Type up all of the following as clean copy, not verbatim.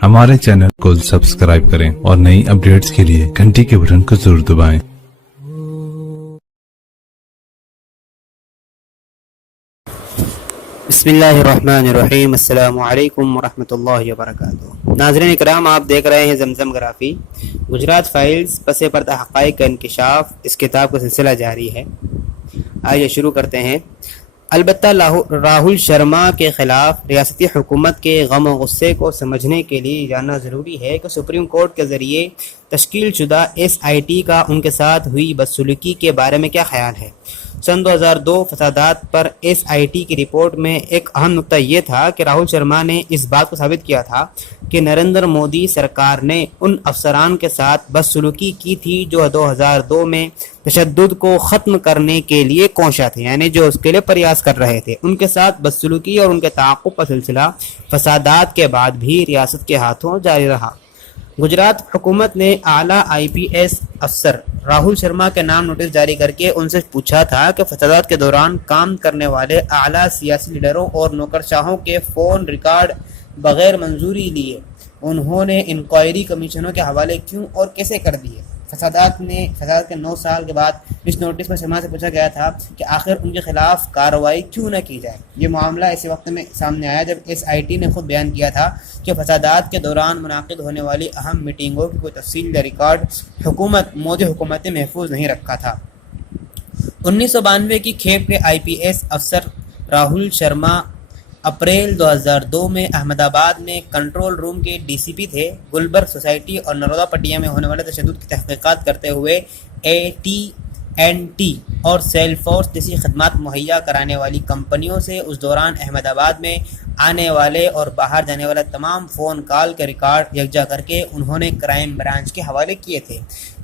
हमारे चैनल को सब्सक्राइब करें और नई अपडेट्स के लिए घंटी के बटन को जरूर दबाएं। बिस्मिल्लाहिर्रहमानिर्रहीम, अस्सलामु अलैकुम वरहमतुल्लाहि वबरकातुहू। नाज़रीन इकराम, आप देख रहे हैं जमजम ग्राफी। गुजरात फाइल्स पसे पर्दा हक़ाइक़ का इंकिशाफ, इस किताब का सिलसिला जारी है। आइए शुरू करते हैं। अलबत्ता राहुल शर्मा के ख़िलाफ़ रियासती हुकूमत के गम और गुस्से को समझने के लिए जानना ज़रूरी है कि सुप्रीम कोर्ट के ज़रिए तश्कील शुदा SIT का उनके साथ हुई बदसलूकी के बारे में क्या ख्याल है। सन 2002 फसादात पर SIT की रिपोर्ट में एक अहम नुक्ता ये था कि राहुल शर्मा ने इस बात को साबित किया था कि नरेंद्र मोदी सरकार ने उन अफसरान के साथ बदसलूकी की थी जो 2002 में तशद्दुद को ख़त्म करने के लिए कोशा थे, यानी जो उसके लिए प्रयास कर रहे थे। उनके साथ बदसलूकी और उनके ताक़ुब का सिलसिला फसादात के बाद भी रियासत के हाथों जारी रहा। गुजरात हुकूमत ने आला IPS अफसर राहुल शर्मा के नाम नोटिस जारी करके उनसे पूछा था कि फसादात के दौरान काम करने वाले आला सियासी लीडरों और नौकरशाहों के फ़ोन रिकॉर्ड बग़ैर मंजूरी लिए उन्होंने इंक्वायरी कमीशनों के हवाले क्यों और कैसे कर दिए। फसादात के 9 साल के बाद इस नोटिस में शर्मा से पूछा गया था कि आखिर उनके खिलाफ कार्रवाई क्यों न की जाए। ये मामला ऐसे वक्त में सामने आया जब SIT ने खुद बयान किया था कि फसादात के दौरान मुनाकिद होने वाली अहम मीटिंगों की कोई तफसील या रिकॉर्ड मोदी हुकूमत ने महफूज नहीं रखा था। 1992 की खेप के IPS अफसर राहुल शर्मा अप्रैल 2002 में अहमदाबाद में कंट्रोल रूम के DCP थे। गुलबर्ग सोसाइटी और नरोदा पटिया में होने वाले तशद्दुद की तहक़ीक़ात करते हुए AT&T और सेलफोर्स जैसी खदमात मुहैया कराने वाली कंपनियों से उस दौरान अहमदाबाद में आने वाले और बाहर जाने वाले तमाम फ़ोन कॉल के रिकॉर्ड यकजा करके उन्होंने क्राइम ब्रांच के हवाले किए थे।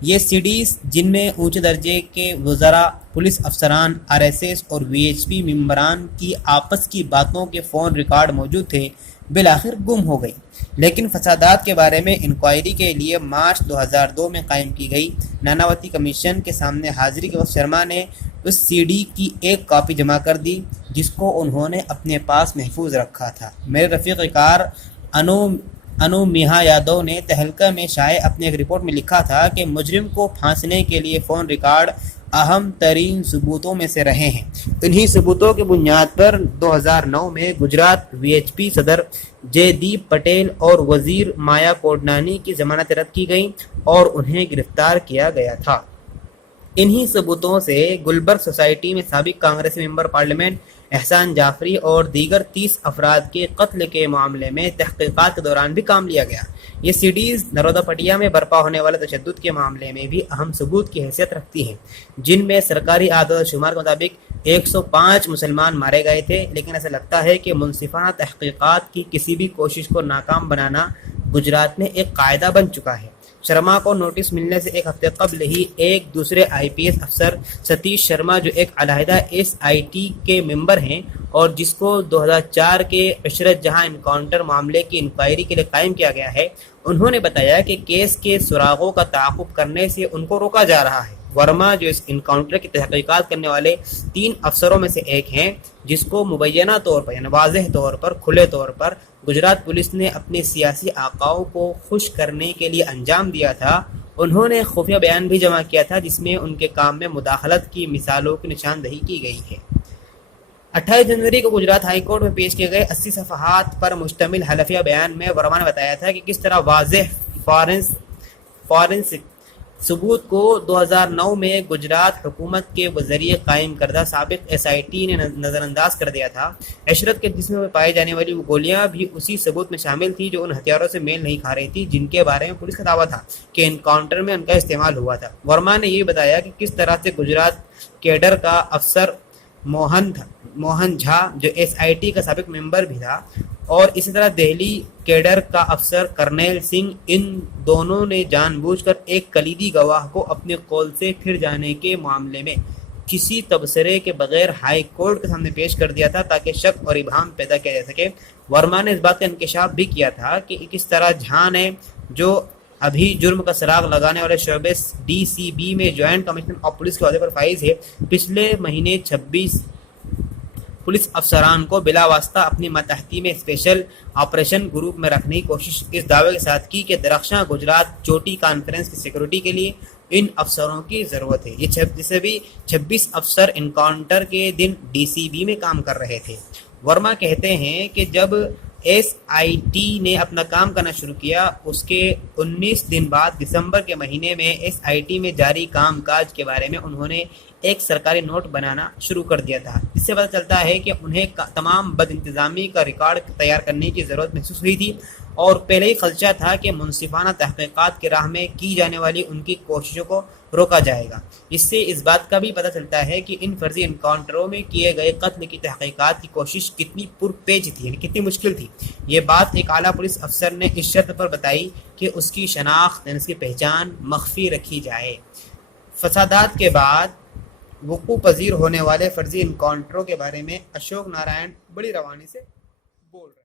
ये CDs जिनमें ऊंचे दर्जे के वज़रा, पुलिस अफसरान, RSS और VHP मेंबरान की आपस की बातों के फ़ोन रिकॉर्ड मौजूद थे, बिलाखिर गुम हो गई। लेकिन फसादात के बारे में इंक्वायरी के लिए मार्च 2002 में कायम की गई नानावती कमीशन के सामने हाजिरी के वक्त शर्मा ने उस CD की एक कॉपी जमा कर दी जिसको उन्होंने अपने पास महफूज रखा था। मेरे रफ़ीक़ कार अनु मिहा यादव ने तहलका में शाये अपनी एक रिपोर्ट में लिखा था कि मुजरिम को फांसने के लिए फ़ोन रिकॉर्ड अहम तरीन सबूतों में से रहे हैं। इन्हीं सबूतों की बुनियाद पर 2009 में गुजरात VHP सदर जयदीप पटेल और वज़ीर माया कोडनानी की ज़मानत रद्द की गई और उन्हें गिरफ्तार किया गया था। इन्हीं सबूतों से गुलबर्ग सोसाइटी में साबिक कांग्रेसी मेंबर पार्लियामेंट एहसान जाफरी और दीगर 30 अफराद के कत्ल के मामले में तहक़ीक़ात के दौरान भी काम लिया गया। ये CDs नरोदा पटिया में बर्पा होने वाले तशद्दुद के मामले में भी अहम सबूत की हैसियत रखती हैं, जिनमें सरकारी आदद शुमार के मुताबिक 105 मुसलमान मारे गए थे। लेकिन ऐसा लगता है कि मुनसिफाना तहक़ीक़ात की किसी भी कोशिश को नाकाम बनाना गुजरात में एक कायदा बन चुका है। शर्मा को नोटिस मिलने से एक हफ्ते कबल ही एक दूसरे IPS अफसर सतीश शर्मा, जो एक अलहदा SIT के मेंबर हैं और जिसको 2004 के इशरत जहां इनकाउंटर मामले की इंक्वायरी के लिए कायम किया गया है, उन्होंने बताया कि केस के सुरागों का ताक़ुब करने से उनको रोका जा रहा है। वर्मा, जो इस इनकाउंटर की तहक़ीक़ात करने वाले 3 अफसरों में से एक हैं, जिसको मुबैना तौर पर यानी वाज़ेह तौर पर खुले तौर पर गुजरात पुलिस ने अपने सियासी आकाओं को खुश करने के लिए अंजाम दिया था, उन्होंने खुफिया बयान भी जमा किया था जिसमें उनके काम में मुदाखलत की मिसालों की निशानदही की गई है। 28 जनवरी को गुजरात हाई कोर्ट में पेश किए गए 80 सफ़हात पर मुश्तमिल हलफिया बयान में वर्मा ने बताया था कि किस तरह वाज़ेह फॉरेंसिक सबूत को 2009 में गुजरात हुकूमत के ज़रिए कायम करदा साबिक SIT ने नज़रअंदाज कर दिया था। इशरत के जिस्म में पाई जाने वाली वो गोलियां भी उसी सबूत में शामिल थी जो उन हथियारों से मेल नहीं खा रही थी जिनके बारे में पुलिस का दावा था कि इनकाउंटर में उनका इस्तेमाल हुआ था। वर्मा ने ये बताया कि किस तरह से गुजरात कैडर का अफसर मोहन झा, जो SIT का साबिक मेंबर भी था, और इसी तरह दिल्ली कैडर का अफसर कर्नल सिंह, इन दोनों ने जानबूझकर एक कलीदी गवाह को अपने कौल से फिर जाने के मामले में किसी तबसरे के बगैर हाई कोर्ट के सामने पेश कर दिया था ताकि शक और इबहम पैदा किया जा सके। वर्मा ने इस बात का इंकशाफ भी किया था कि किस तरह झा ने, जो अभी जुर्म का सराग लगाने वाले शोबे DCB में ज्वाइंट कमिश्नर ऑफ पुलिस के अहदे पर फाइज है, पिछले महीने पुलिस अफसरान को बिलावास्ता अपनी मतहती में स्पेशल ऑपरेशन ग्रुप में रखने की कोशिश इस दावे के साथ की कि दरख्शां गुजरात चोटी कॉन्फ्रेंस की सिक्योरिटी के लिए इन अफसरों की ज़रूरत है। ये जिसे भी 26 अफसर इनकाउंटर के दिन DCB में काम कर रहे थे। वर्मा कहते हैं कि जब SIT ने अपना काम करना शुरू किया, उसके 19 दिन बाद दिसंबर के महीने में SIT में जारी कामकाज के बारे में उन्होंने एक सरकारी नोट बनाना शुरू कर दिया था। इससे पता चलता है कि उन्हें तमाम बदइंतज़ामी का रिकॉर्ड तैयार करने की ज़रूरत महसूस हुई थी और पहले ही खदशा था कि मुनसिफाना तहक़ीक़ात की राह में की जाने वाली उनकी कोशिशों को रोका जाएगा। इससे इस बात का भी पता चलता है कि इन फर्जी इनकाउंटरों में किए गए कत्ल की तहक़ीक़ात की कोशिश कितनी पुरपेच थी, कितनी मुश्किल थी। ये बात एक आला पुलिस अफसर ने इस शर्त पर बताई कि उसकी शनाख्त, उसकी पहचान मख्फी रखी जाए। फसादात के बाद वक़ूअ पज़ीर होने वाले फर्जी इनकाउंटरों के बारे में अशोक नारायण बड़ी रवानी से बोल रहे हैं।